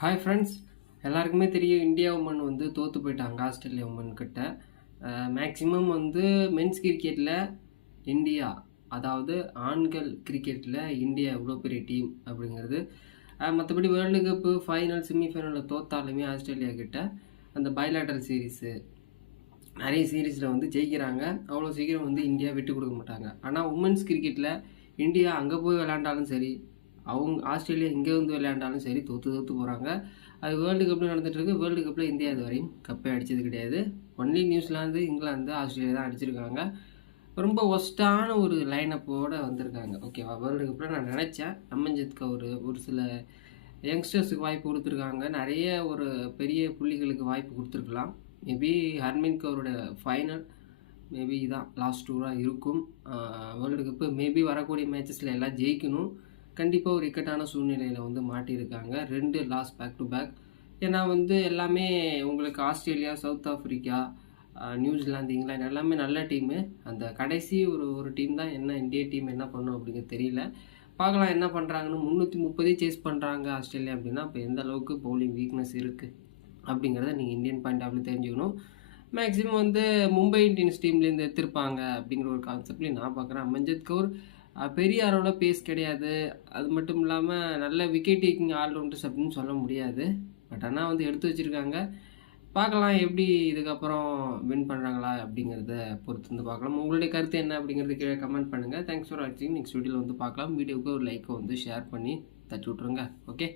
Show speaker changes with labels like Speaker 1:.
Speaker 1: Hi friends எல்லாருக்குமே தெரியும் India woman வந்து தோற்று போயிட்டாங்க ஆஸ்திரேலியா உமன் கிட்ட. மேக்ஸிமம் வந்து மென்ஸ் கிரிக்கெட்டில் இந்தியா அதாவது ஆண்கள் கிரிக்கெட்டில் இந்தியா எவ்வளோ பெரிய டீம் அப்படிங்கிறது. மற்றபடி வேர்ல்டு கப்பு ஃபைனல் செமிஃபைனலில் தோத்தாலுமே ஆஸ்திரேலியா கிட்ட அந்த பயலாட்டல் சீரீஸு நிறைய சீரீஸில் வந்து ஜெயிக்கிறாங்க. அவ்வளோ சீக்கிரம் வந்து இந்தியா விட்டு கொடுக்க மாட்டாங்க. ஆனால் உமன்ஸ் கிரிக்கெட்டில் இந்தியா அங்கே போய் விளாண்டாலும் சரி அவங்க ஆஸ்திரேலியா இங்கே வந்து விளையாண்டாலும் சரி தோற்று தோற்று போகிறாங்க அது வேர்ல்டு கப்பில் நடந்துகிட்ருக்கு வேர்ல்டு கப்பில் இந்தியா இது வரையும் கப்பே அடித்தது கிடையாது. ஒன்லி நியூசிலாந்து இங்கிலாந்து ஆஸ்திரேலியா தான் அடிச்சிருக்காங்க. ரொம்ப ஒஸ்ட்டான ஒரு லைனப்போடு வந்திருக்காங்க. ஓகேவா வேர்ல்டு கப்பில் நான் நினச்சேன். அம்மன்ஜித் கவுர் ஒரு சில யங்ஸ்டர்ஸுக்கு வாய்ப்பு கொடுத்துருக்காங்க. நிறைய ஒரு பெரிய புள்ளிகளுக்கு வாய்ப்பு கொடுத்துருக்கலாம். மேபி ஹர்மின் கவுரோட ஃபைனல் மேபி இதான் லாஸ்ட் டூராக இருக்கும். வேர்ல்டு கப்பு மேபி வரக்கூடிய மேட்சஸில் எல்லாம் ஜெயிக்கணும். கண்டிப்பாக ஒரு இக்கட்டான சூழ்நிலையில் வந்து மாட்டியிருக்காங்க. ரெண்டு லாஸ் பேக் டு பேக் ஏன்னா வந்து எல்லாமே உங்களுக்கு Australia South Africa New Zealand England எல்லாமே நல்ல டீமு அந்த கடைசி ஒரு ஒரு டீம் தான் என்ன இந்திய டீம் என்ன பண்ணும் அப்படிங்கிறது தெரியல. பார்க்கலாம் என்ன பண்ணுறாங்கன்னு முந்நூற்றி முப்பதே சேஸ் பண்ணுறாங்க ஆஸ்திரேலியா அப்படின்னா இப்போ எந்த அளவுக்கு பவுலிங் வீக்னஸ் இருக்குது அப்படிங்கிறத நீங்கள் இந்தியன் பாயிண்ட் ஆஃப் தெரிஞ்சுக்கணும். மேக்ஸிமம் வந்து மும்பை இந்தியன்ஸ் டீம்லேருந்து எடுத்திருப்பாங்க அப்படிங்கிற ஒரு கான்செப்ட்லேயும் நான் பார்க்குறேன். மஞ்சத் கவுர் பெரியாரோட பெரிய பேஸ் கிடையாது. அது மட்டும் இல்லாமல் நல்ல விக்கெட் டேக்கிங் ஆல்ரவுண்டர்ஸ் அப்படின்னு சொல்ல முடியாது. பட் ஆனால் வந்து எடுத்து வச்சுருக்காங்க. பார்க்கலாம் எப்படி இதுக்கப்புறம் வின் பண்ணுறாங்களா அப்படிங்கிறத பொறுத்து வந்து பார்க்கலாம். உங்களுடைய கருத்து என்ன அப்படிங்கிறது கீழே கமெண்ட் பண்ணுங்கள் தேங்க்ஸ் ஃபார் வாட்சிங் நெக்ஸ்ட் வீடியோவில் வந்து பார்க்கலாம். வீடியோவுக்கு ஒரு லைக்கை வந்து ஷேர் பண்ணி தட்டி விட்ருங்க ஓகே